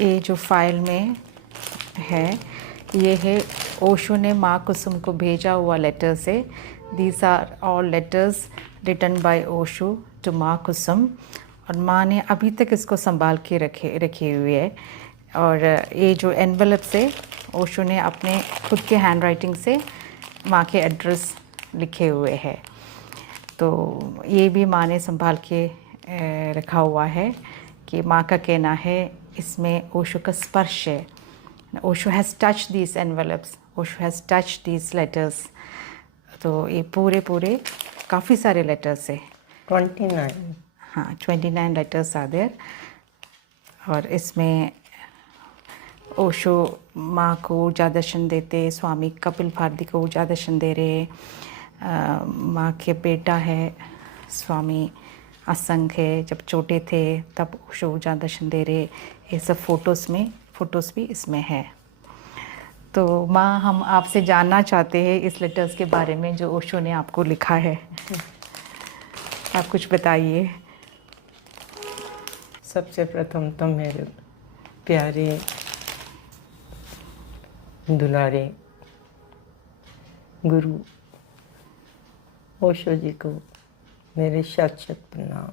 ये जो फाइल में है, ये है ओशो ने माँ कुसुम को भेजा हुआ लेटर्स है। These are all letters written by Osho to Ma Kusum, और माँ ने अभी तक इसको संभाल के रखे हुए है। और ये जो एनवलप से ओशो ने अपने खुद के हैंड राइटिंग से माँ के एड्रेस लिखे हुए हैं। तो ये भी माँ ने संभाल के रखा हुआ है कि माँ का कहना है इसमें ओशो का स्पर्श है। Osho has touch these envelopes, Osho has touch these letters. तो ये पूरे काफ़ी सारे लेटर्स है, 29। हाँ 29 लेटर्स आर देयर। और इसमें ओशो माँ को ऊर्जा दर्शन देते, स्वामी कपिल भारती को ऊर्जा दर्शन दे रहे, माँ के बेटा है स्वामी असंग है, जब छोटे थे तब ओशो ऊर्जा दर्शन दे रहे। ये सब फ़ोटोज़ भी इसमें है। तो माँ, हम आपसे जानना चाहते हैं इस लेटर्स के बारे में जो ओशो ने आपको लिखा है। आप कुछ बताइए। सबसे प्रथम तो मेरे प्यारे दुलारे गुरु ओशो जी को मेरे शत शत प्रणाम।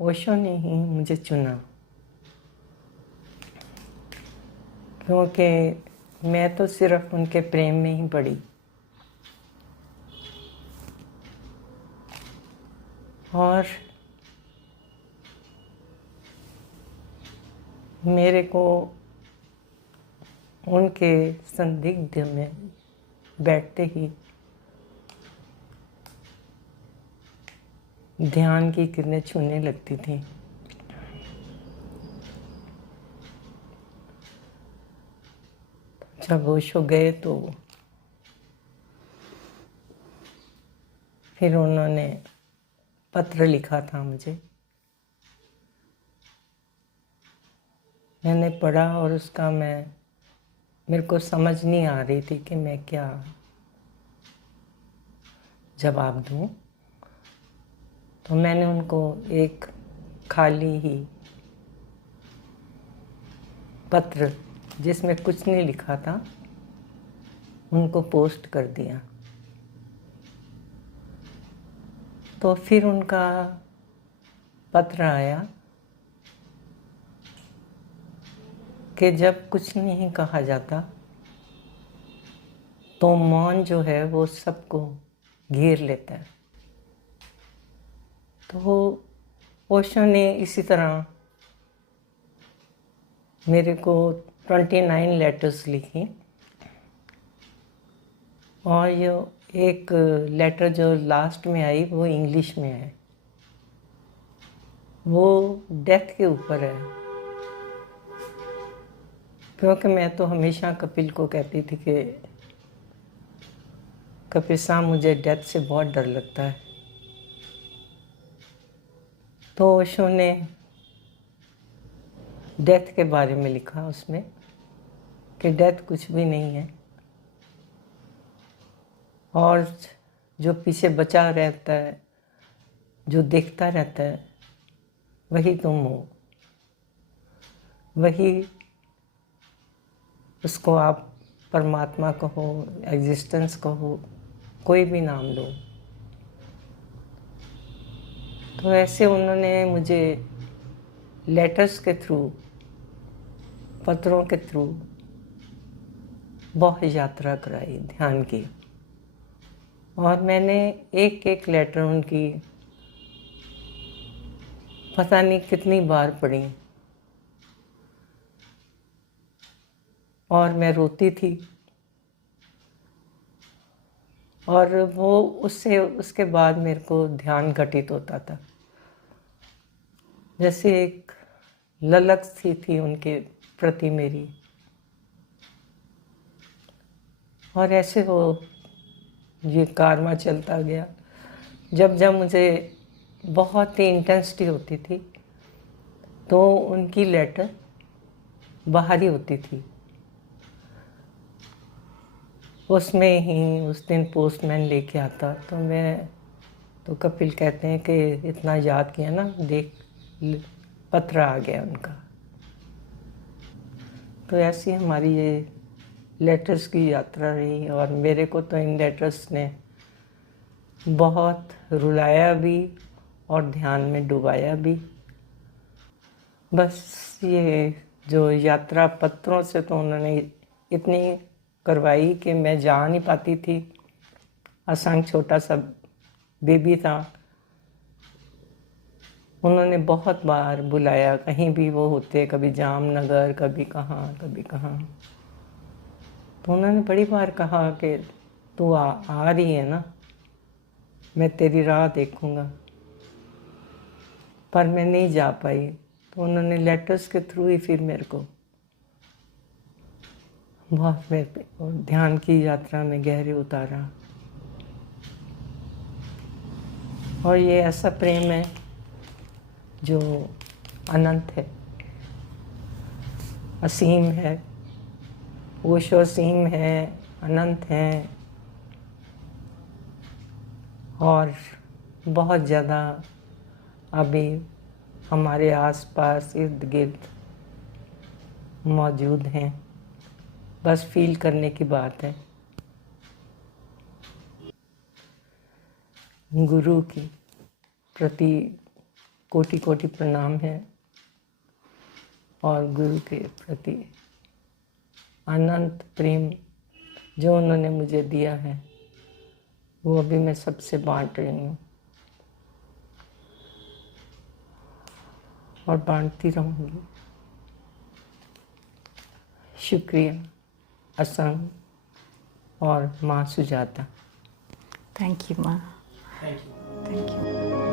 ओशो ने ही मुझे चुना, क्योंकि मैं तो सिर्फ उनके प्रेम में ही पड़ी। और मेरे को उनके संदिग्ध में बैठते ही ध्यान की किरणें छूने लगती थी। जब ओशो गए तो फिर उन्होंने पत्र लिखा था मुझे, मैंने पढ़ा और उसका मेरे को समझ नहीं आ रही थी कि मैं क्या जवाब दूं। तो मैंने उनको एक खाली ही पत्र जिसमें कुछ नहीं लिखा था उनको पोस्ट कर दिया। तो फिर उनका पत्र आया कि जब कुछ नहीं कहा जाता तो मौन जो है वो सबको घेर लेता है। तो ओशो ने इसी तरह मेरे को 29 लेटर्स लिखी, और ये एक लेटर जो लास्ट में आई वो इंग्लिश में है, वो डेथ के ऊपर है। क्योंकि मैं तो हमेशा कपिल को कहती थी कि कपिल साहब, मुझे डेथ से बहुत डर लगता है। तो ओशो ने डेथ के बारे में लिखा उसमें कि डेथ कुछ भी नहीं है, और जो पीछे बचा रहता है, जो देखता रहता है, वही तुम हो। वही, उसको आप परमात्मा कहो, एग्जिस्टेंस कहो, कोई भी नाम लो। तो ऐसे उन्होंने मुझे लेटर्स के थ्रू, पत्रों के थ्रू बहुत यात्रा कराई, ध्यान की। और मैंने एक एक लेटर उनकी पता नहीं कितनी बार पढ़ी, और मैं रोती थी। और वो उसके बाद मेरे को ध्यान घटित होता था, जैसे एक ललक सी थी उनके प्रति मेरी। और ऐसे वो ये कारवा चलता गया। जब जब मुझे बहुत ही इंटेंसिटी होती थी तो उनकी लेटर बाहर ही होती थी। उसमें ही उस दिन पोस्टमैन लेके आता, तो कपिल कहते हैं कि इतना याद किया ना, देख पत्र आ गया उनका। तो ऐसी हमारी ये लेटर्स की यात्रा रही, और मेरे को तो इन लेटर्स ने बहुत रुलाया भी और ध्यान में डुबाया भी। बस ये जो यात्रा पत्रों से तो उन्होंने इतनी करवाई कि मैं जा नहीं पाती थी। असंग छोटा सा बेबी था। उन्होंने बहुत बार बुलाया, कहीं भी वो होते, कभी जामनगर, कभी कहाँ कभी कहाँ। तो उन्होंने बड़ी बार कहा कि तू आ रही है ना, मैं तेरी राह देखूँगा। पर मैं नहीं जा पाई। तो उन्होंने लेटर्स के थ्रू ही फिर मेरे को बहुत मेरे ध्यान की यात्रा में गहरे उतारा। और ये ऐसा प्रेम है जो अनंत है, असीम है, ओशो असीम है, अनंत है, और बहुत ज़्यादा अभी हमारे आसपास इर्द गिर्द मौजूद हैं। बस फील करने की बात है। गुरु की प्रति कोटि कोटि प्रणाम है, और गुरु के प्रति अनंत प्रेम जो उन्होंने मुझे दिया है, वो अभी मैं सबसे बांट रही हूँ और बांटती रहूँगी। शुक्रिया असंग और माँ सुजाता। थैंक यू माँ। Thank you. Thank you.